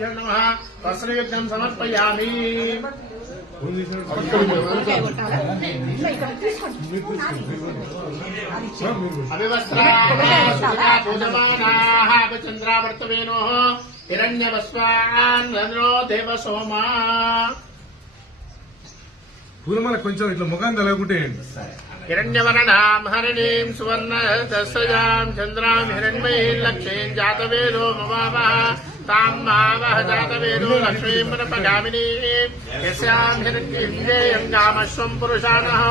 భ్యో నమ. వస్త్రయుద్ధం సమర్పయామి. అవివస్త్రాజమానాచంద్రావర్తవేనో హిరణ్యవస్వాన్ో దేవ సోమా పూర్వమల కొంచెం ఇట్లా ముఖం తలగుంటే సరే हिरण्यवर्णाम् हरिणीम् सुवर्ण दशयाम् चन्द्राम् हिरण्मयीम् लक्ष्मीम् जातवेदो ममावः ताम् मावः जातवेदो लक्ष्मीम् प्रपगामिनीम् यस्याम् हिरण्यम् गामश्वम् पुरुषाणः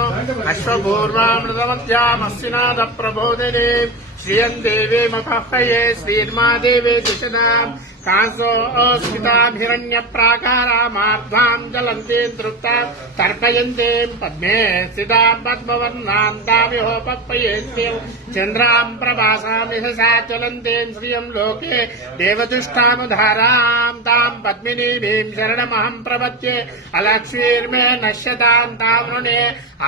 अश्वपूर्वामृतमध्यामस्विनाथ प्रबोधिनी श्रियम् देवी मपह्वये श्रीर्मा देवी दिशदाम् कांसोऽस्मिताम् हिरण्यप्राकारामार्ध्वाम् जलन्तीम् तृप्ताम् तर्पयन्तीम् पद्मे स्थिताम् पद्मवर्णाम् तामिहोपक्वयेत्यम् चन्द्राम् प्रभासाम् यशसा ज्वलन्तीम् श्रियम् लोके देवदुष्टानुधाराम् ताम् पद्मिनीभीम् शरणमहम् प्रपद्ये अलक्ष्मीर्मे नश्यताम् ताम् ऋणे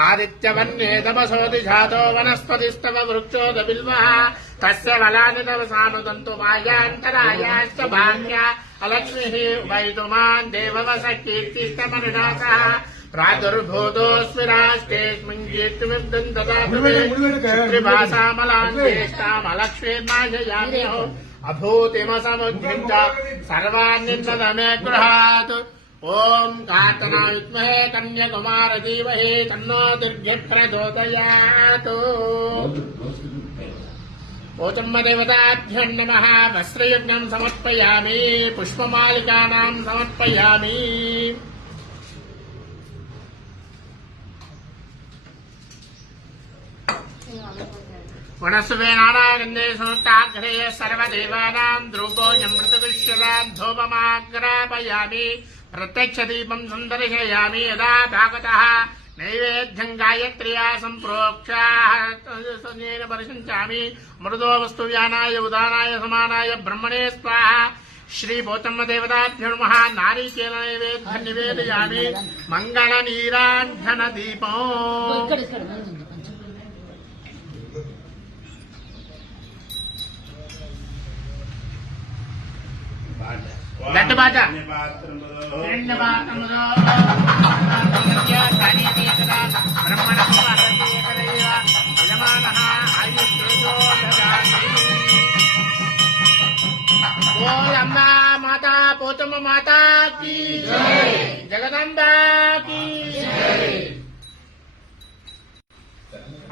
आदित्यवन्ये तपसो दिशातो वनस्पतिस्तव वृक्षोदबिल्वः तस्य बलानि तव सानुदन्तु मायान्तरायाश्च भाग्या। अलक्ष्मीः वैतुमान् देववस कीर्तिस्तमनिनाथः प्रादुर्भूतोऽस्मि राष्ट्रेऽस्मिन् पितृभासामलान् ज्येष्ठामलक्ष्मीर्माजयाम्यहो अभूतिमसमुद्धिम् च सर्वान्निन्दमे गृहात् ॐ कार्तना विद्महे कन्यकुमार धीमहि तन्नो दुर्भिप्रचोदयात् ओचम्मदेवताभ्यम् नमः वस्त्रयज्ञम् समर्पयामि पुष्पमालिकानाम् समर्पयामि। वनस्वे नानागन्धे समृताग्रे सर्वदेवानाम् ध्रुवोऽयमृतविश्वराम् धूपमाग्रापयामि प्रत्यक्षदीपम् सन्दर्शयामि, यदा भागतः नैवेद्यं गायत्र्या सम्प्रोक्षाः परिसञ्चामि। मृदो वस्तुव्यानाय उदानाय समानाय ब्रह्मणे स्वाहा। श्री गौतम देवताभ्यो नमः नारिकेल नैवेद्य मंगल नीरांजन दीपो धन्यवाद गौतम माता की जगदम्बा की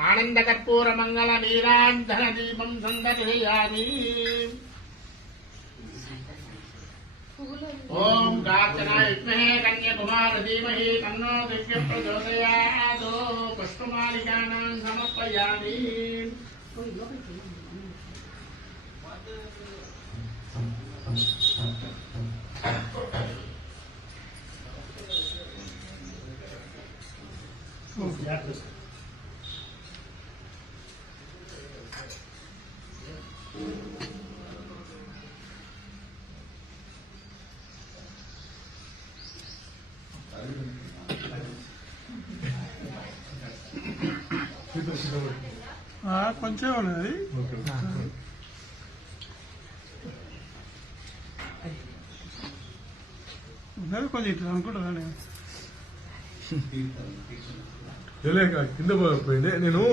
आनंद कर्पूर मंगल नीरांधन दीपम सुंदर ओम गाचना विद्महे कन्या कुमार धीमहि तन्नो दिव्य प्रचोदयादो पुष्पमालिकानां समर्पयामि। Thank you. కొంచెం ఉన్నది. ఉన్నది కొంచెం ఇట్లా అనుకుంటున్నాను కింద పోయింది. నేను